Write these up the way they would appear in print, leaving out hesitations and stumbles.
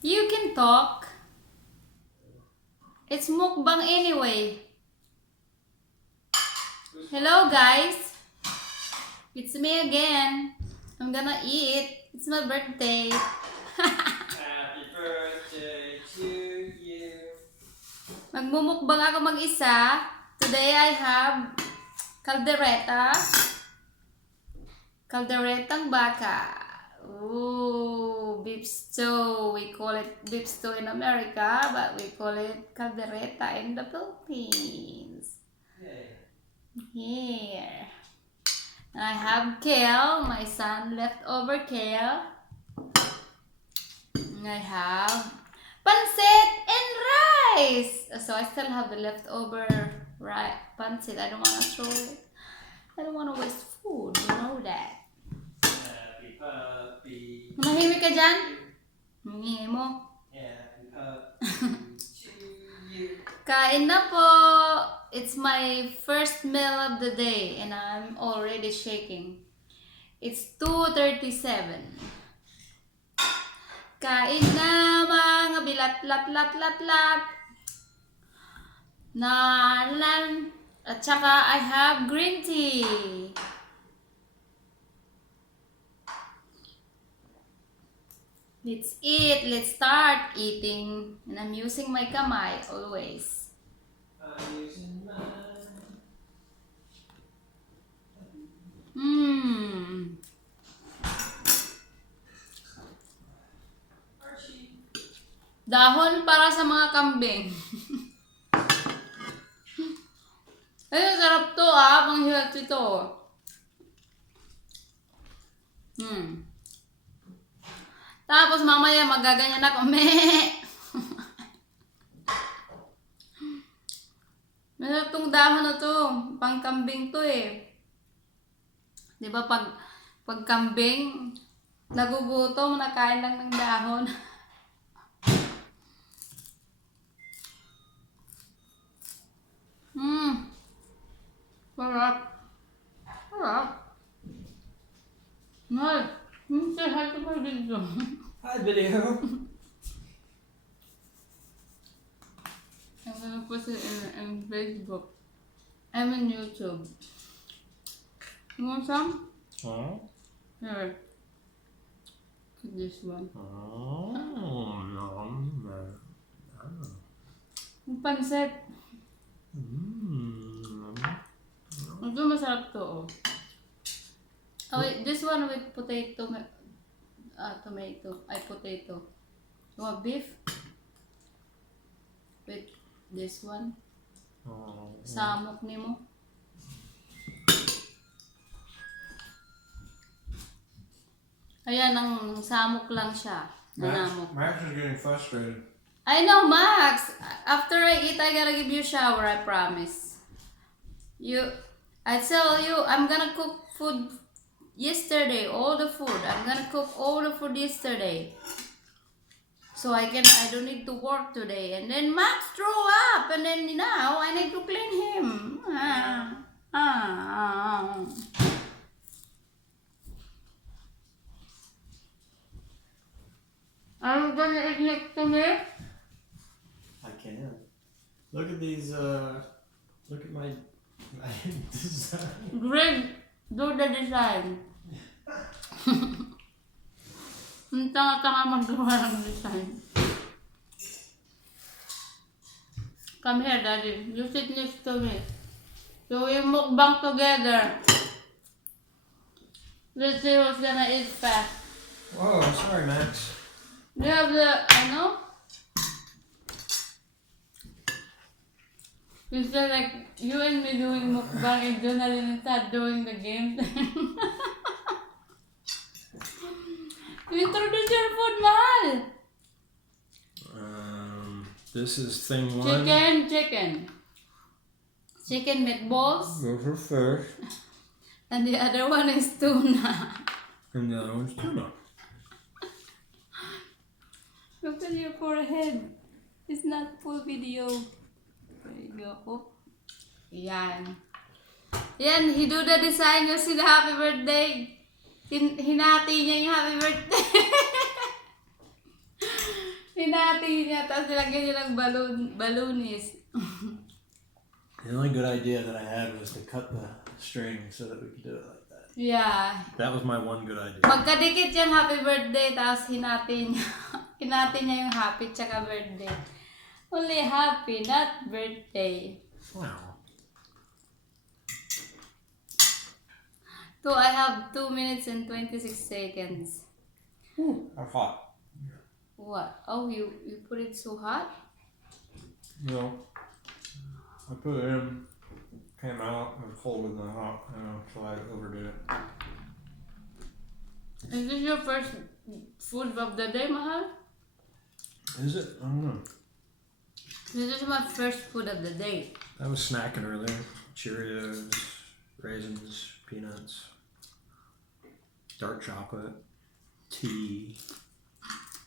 You can talk. It's mukbang anyway. Hello guys. It's me again. I'm gonna eat. It's my birthday. Happy birthday to you. Magmumukbang ako mag-isa. Today I have caldereta. Calderetang baka. Ooh, beef stew. We call it beef stew in America, but we call it caldereta in the Philippines. Here. And I have kale, my son leftover kale. And I have pancit and rice. So I still have the leftover pancit. I don't want to throw it. I don't want to waste food. You know that. Happy puppy. Mahimik ka dyan? Hingi mo. Happy puppy to you. Kain na po. It's my first meal of the day and I'm already shaking. It's 2:37. Kain na mga bilat-lat-lat-lat-lat. At saka I have green tea. Let's eat. Let's start eating. And I'm using my kamay always. I'm using mine. Archie. Dahon para sa mga kambing. Ay, sarap to pang healthy to. Tapos mamaya magaganyan ako. Meh! Masarap tong dahon na to. Pang kambing to eh. Diba pag kambing, nagugutom, nakain lang ng dahon. Sarap. Sarap. Nay, say hi to my video. Hi, video. I'm gonna post it in Facebook. I'm in YouTube. You want some? Huh? Here. Get this one. Oh, Pancit. Ito masarap to oh. Oh wait, this one with potato. Tomato. Potato. You want beef? With this one. Samok ni mo. Ayan, ang samok lang siya. Nanamok. Max is getting frustrated. I know, Max. After I eat, I gotta give you a shower, I promise. I tell you, I'm gonna cook food yesterday, all the food. I'm gonna cook all the food yesterday. So I don't need to work today. And then Max threw up, and then now I need to clean him. Are you gonna eat next to me? I can. Look at these, look at my design. Greg, do the design. Ang tanga-tanga magawa ng design. Come here, Daddy. You sit next to me. So we mukbang together. Let's see who's gonna eat fast. Whoa, sorry, Max. You have the, Instead like you and me doing mukbang and Jonalyn start doing the game. Introduce your food, mahal. This is thing one. Chicken meatballs. Go for first. And the other one is tuna. And the other one's tuna. Look at your forehead. It's not full video. There you go. Oh. Yan. Yan, he do the design. You see the happy birthday. Hinati niya yung happy birthday. hati niya, tapos nilagyan niya ng balloonies. The only good idea that I had was to cut the string so that we could do it like that. Yeah. That was my one good idea. Magkadikit yung happy birthday, tapos hinati niya. Hinati niya yung happy tsaka birthday. Only happy, not birthday. Wow. So I have 2 minutes and 26 seconds. How hot? What? Oh, you put it so hot? No. I put it in, came out, and folded in the hot, so I overdid it. Is this your first food of the day, Mahal? Is it? I don't know. This is my first food of the day. I was snacking earlier. Cheerios, raisins, peanuts, dark chocolate, tea.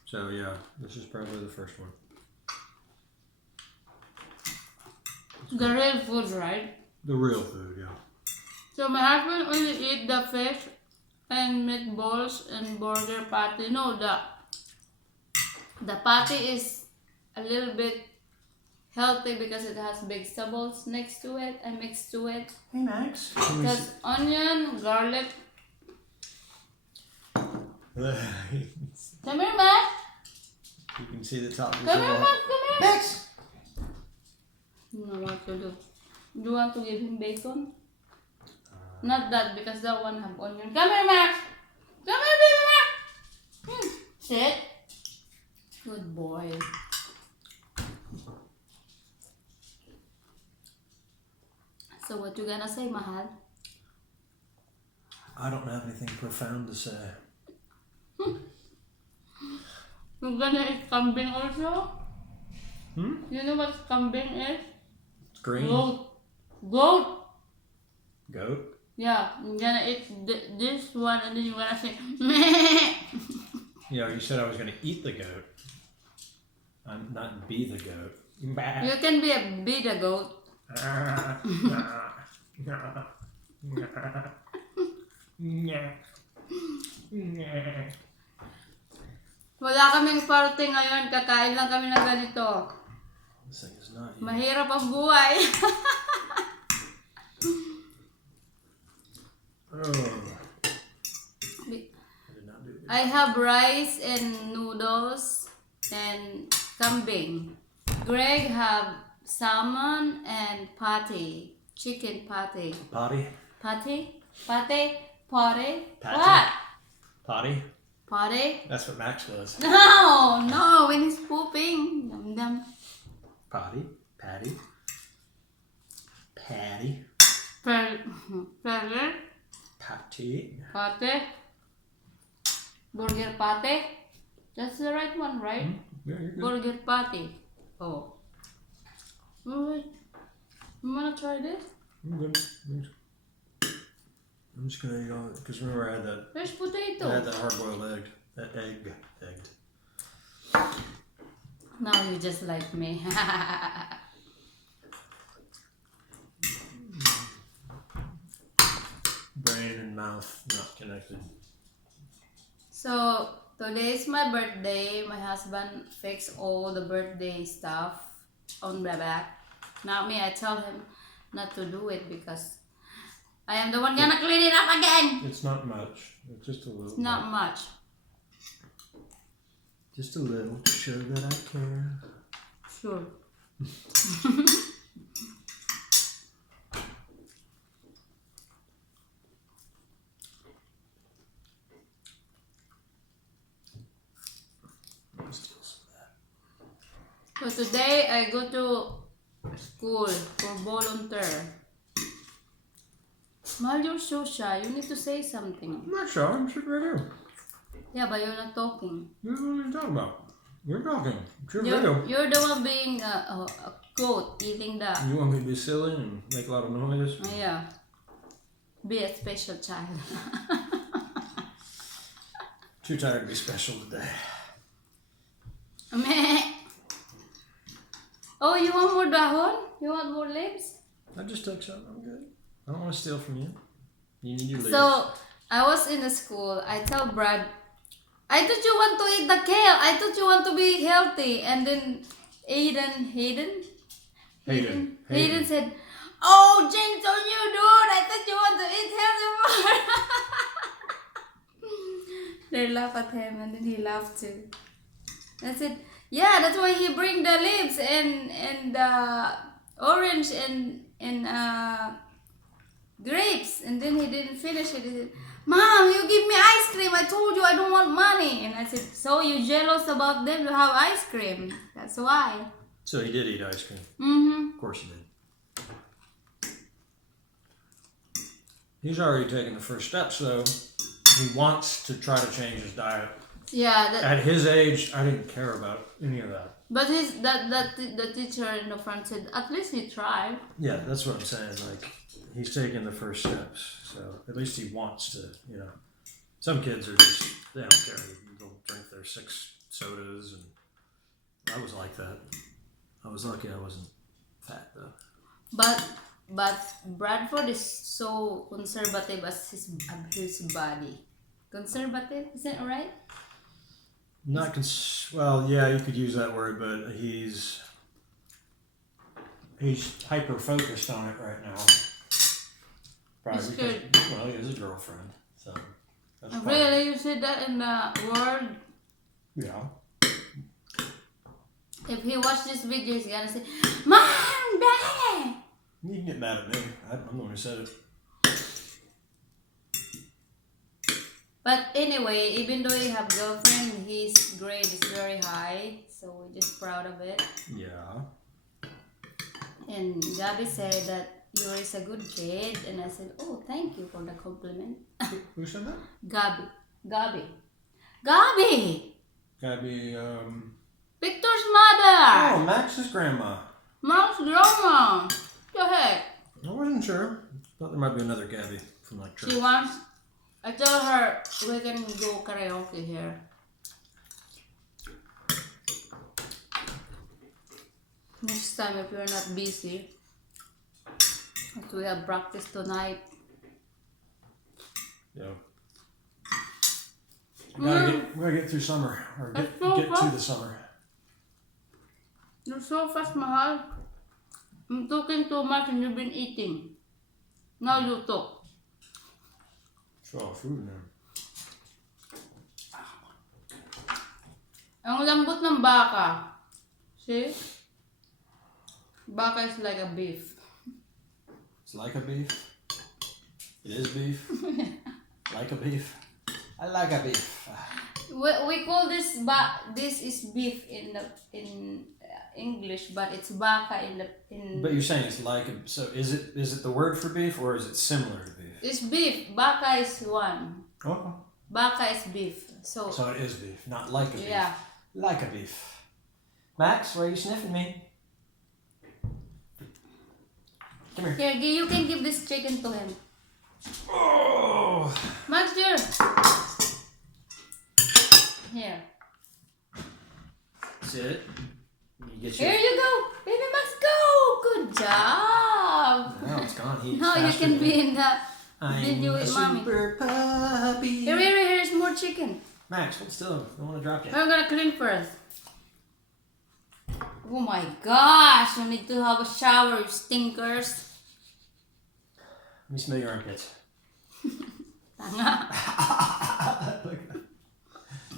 So yeah, this is probably the first one. The real food, right? The real food, yeah. So my husband only eat the fish and meatballs and burger patty. No, the patty is a little bit healthy because it has vegetables next to it and mixed to it. Hey Max. Because onion, garlic. Come here, Max. You can see the top of Come the here, wall. Max. Come here. Max! You know what to do. Do you want to give him bacon? Not that, because that one have onion. Come here, Max. Come here, baby Max. Sit. Good boy. So what you gonna say, Mahal? I don't have anything profound to say. You gonna eat kambing also? Hmm? You know what kambing is? It's green. Goat. Goat. Goat? Yeah, you're gonna eat this one and then you're gonna say meh. Yeah, you said I was going to eat the goat. I'm not be the goat. You can be the goat. Wala kaming party ngayon, kakain lang kami ng ganito. This thing is not you. Mahirap ang buhay. Oh. I did not do this. I have rice and noodles and kambing. Greg have salmon and patty, chicken patty. Potty? Patty? Patty? Potty? Patty. What? Potty? Potty? That's what Max does. No, when he's pooping. Dum dum. Potty? Patty? Patty? Burger? Patty? Patty? Burger patty? That's the right one, right? Yeah, you're good. Burger patty. Oh. Wait. You wanna try this? I'm good. I'm just gonna eat all it because remember I had that. Where's I had potato? that hard-boiled egg. That egged. Now you just like me. Brain and mouth not connected. So today is my birthday. My husband fixed all the birthday stuff on the back. Not me. I tell him not to do it because I am the one gonna clean it up again. It's not much. It's just a little. It's not much. Just a little to show that I care. Sure. Steal some of that. So today I go to school for volunteer. Mal, you're so shy. You need to say something. I'm not sure. I'm sitting right here. Yeah, but you're not talking. What are you talking about? You're talking. It's your video. You're the one being a goat eating the. You want me to be silly and make a lot of noise? Yeah. Be a special child. Too tired to be special today. Meh. Oh, you want more dahon? You want more leaves? I just took some. I'm good. I don't want to steal from you. You need your leaves. So I was in the school. I tell Brad, I thought you want to eat the kale. I thought you want to be healthy. And then Hayden said, "Oh, James, on you, dude. I thought you want to eat healthy more." They laugh at him, and then he laughed too. I said, "Yeah, that's why he bring the leaves and orange and grapes." And then he didn't finish it. He said, "Mom, you give me ice cream. I told you I don't want money." And I said, "So you jealous about them to have ice cream? That's why." So he did eat ice cream. Mm-hmm. Of course he did. He's already taken the first steps, though. He wants to try to change his diet. Yeah. At his age, I didn't care about any of that. But the teacher in the front said, "At least he tried." Yeah, that's what I'm saying. Like, he's taking the first steps. So at least he wants to, you know. Some kids are just, they don't care. They'll drink their 6 sodas, and I was like that. I was lucky I wasn't fat, though. But Bradford is so conservative as his body. Conservative, is that right? Not well, yeah, you could use that word, but he's hyper focused on it right now. Probably because, well, he has a girlfriend, so that's Really, you said that in the word. Yeah. If he watched this video, he's gonna say, "Mom, Daddy." You can get mad at me. I'm the one who said it. But anyway, even though you have girlfriend, his grade is very high, so we're just proud of it. Yeah. And Gabby said that you are a good kid, and I said, "Oh, thank you for the compliment." Who said that? Gabby. Gabby, Victor's mother. Oh, Max's grandma. Mom's grandma. The heck? I wasn't sure. Thought there might be another Gabby from like church. She wants. I tell her we can go karaoke here. Next time if you're not busy. Because we have practice tonight. Yeah. We gotta get through summer. Or get to the summer. You're so fast, Mahal. I'm talking too much and you've been eating. Now you talk. It's all food in there. Ang lambot ng baka. See? Baka is like a beef. It's like a beef. It is beef. Like a beef. I like a beef. We call this this is beef in English, but it's baka in. But you're saying it's like a, so is it the word for beef or is it similar to beef? It's beef. Baka is one. Oh. Baka is beef. So it is beef, not like a beef. yeah. Like a beef. Max, why are you sniffing me? Come here. Here, you can give this chicken to him. Oh. Max, here. Here. Sit. Here you go. Baby Max, go. Good job. Now it's gone. Now you can be in the video with mommy. Super puppy. Here's more chicken. Max, hold still. I don't want to drop you. I'm gonna clean first. Oh my gosh, you need to have a shower, you stinkers. Let me smell your armpits. Tanga.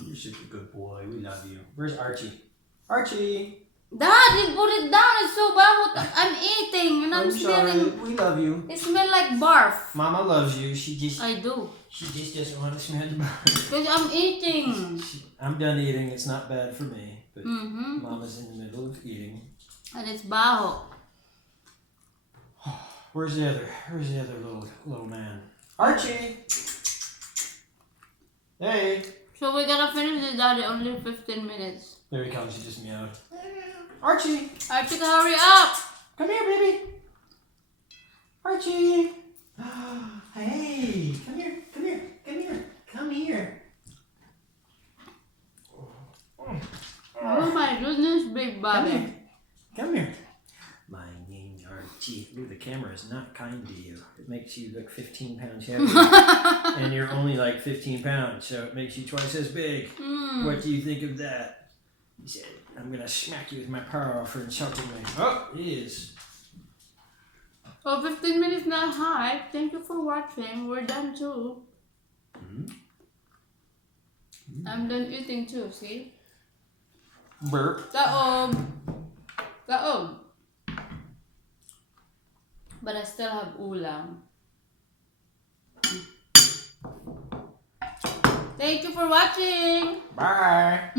You're such a good boy. We love you. Where's Archie? Archie! Dad, you put it down. It's so bad. I'm eating and I'm smelling. Sorry. We love you. It smells like barf. Mama loves you. She just doesn't want to smell the barf. Because I'm eating. I'm done eating. It's not bad for me. But Mm-hmm. Mama's in the middle of eating. And it's baho. Where's the other little man? Archie! Hey! So we're gonna finish this, Daddy, only 15 minutes. There he comes. He just meowed. Archie! Archie, hurry up! Come here, baby! Archie! Hey! Come here! Come here! Come here! Come here! Oh my goodness, big baby. Come here! My name's Archie. Gee, ooh, the camera is not kind to you. It makes you look 15 pounds heavier. And you're only like 15 pounds, so it makes you twice as big. What do you think of that? He said, I'm going to smack you with my paw for insulting me. Oh, it is. Oh, 15 minutes not high. Thank you for watching. We're done too. I'm done eating too, see? Burp. Taob. Taob. But I still have ulam. Thank you for watching. Bye.